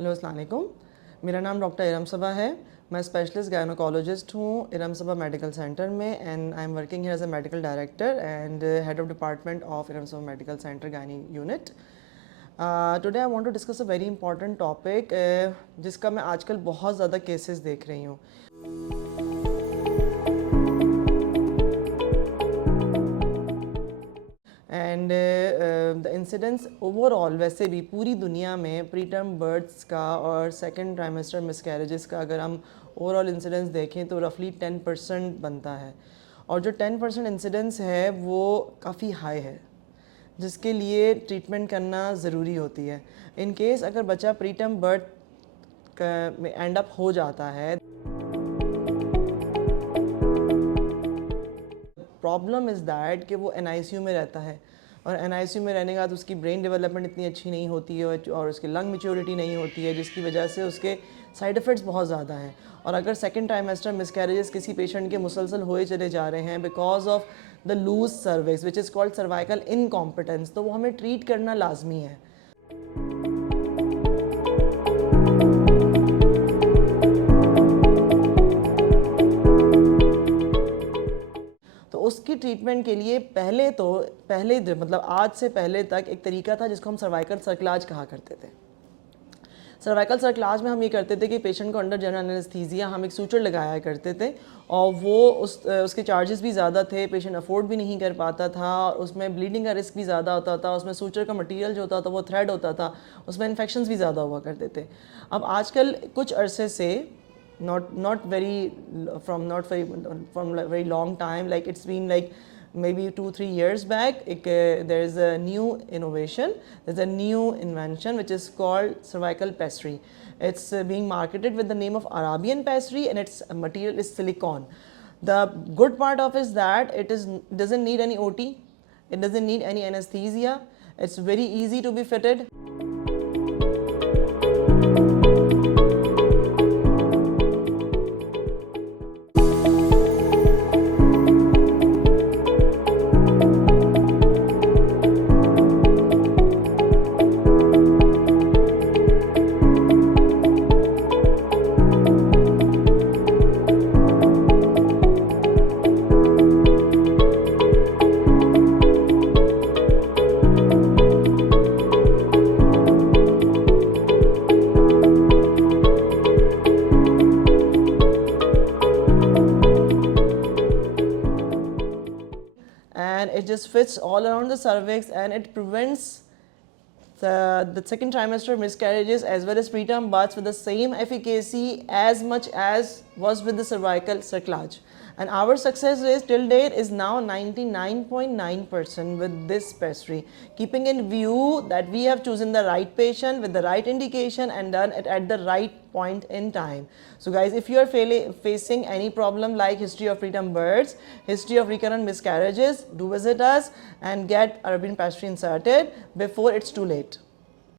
हेलो अस्सलाम वालेकुम। मेरा नाम डॉक्टर इरम सबा है। मैं स्पेशलिस्ट गायनोकोलॉजिस्ट हूँ इरम सबा मेडिकल सेंटर में and I am working here as a medical director and head of department of Iram Saba medical centre gynae unit. Today I want to discuss a very important topic जिसका मैं आजकल बहुत ज़्यादा केसेस देख रही हूँ। एंड द इंसिडेंस ओवरऑल वैसे भी पूरी दुनिया में प्री टर्म बर्थ्स का और सेकेंड ट्राइमेस्टर मिसकैरेजेस का अगर हम ओवरऑल इंसिडेंस देखें तो रफली 10% बनता है, और जो 10% इंसिडेंस है वो काफ़ी हाई है, जिसके लिए ट्रीटमेंट करना ज़रूरी होती है। इन केस अगर बच्चा प्री टर्म बर्थ में एंड अप हो जाता है, प्रॉब्लम इज़ दैट कि वो NICU में रहता है, और NICU में रहने के बाद उसकी ब्रेन डेवलपमेंट इतनी अच्छी नहीं होती है और उसकी लंग मैच्योरिटी नहीं होती है, जिसकी वजह से उसके साइड इफ़ेक्ट्स बहुत ज़्यादा हैं। और अगर सेकेंड ट्राइमेस्टर मिसकैरेजेस किसी पेशेंट के मुसलसल हुए चले जा रहे हैं because of the loose cervix which is called cervical incompetence, तो वो हमें ट्रीट करना लाजमी है। तो उसकी ट्रीटमेंट के लिए मतलब आज से पहले तक एक तरीका था जिसको हम सर्वाइकल सर्कलाज कहा करते थे। सर्वाइकल सर्कलाज में हम ये करते थे कि पेशेंट को अंडर जनरल एनेस्थीसिया हम एक सूचर लगाया करते थे, और वो उसके चार्जेस भी ज़्यादा थे, पेशेंट अफोर्ड भी नहीं कर पाता था, और उसमें ब्लीडिंग का रिस्क भी ज़्यादा होता था, उसमें सूचर का मटेरियल जो होता था वो थ्रेड होता था, उसमें इन्फेक्शंस भी ज़्यादा हुआ करते थे। अब आजकल कुछ अरसे से not from very long time, like it's been like maybe 2-3 years back, there is a new innovation, there's a new invention which is called cervical pessary. It's being marketed with the name of Arabian pessary, and its material is silicone. The good part of is that doesn't need any OT, it doesn't need any anesthesia, it's very easy to be fitted. And it just fits all around the cervix, and it prevents the second trimester miscarriages as well as preterm births with the same efficacy as much as was with the cervical cerclage. And our success rate till date is now 99.9% with this pessary, keeping in view that we have chosen the right patient with the right indication and done it at the right point in time. So guys, if you are facing any problem like history of preterm births, history of recurrent miscarriages, do visit us and get Arabian pessary inserted before it's too late.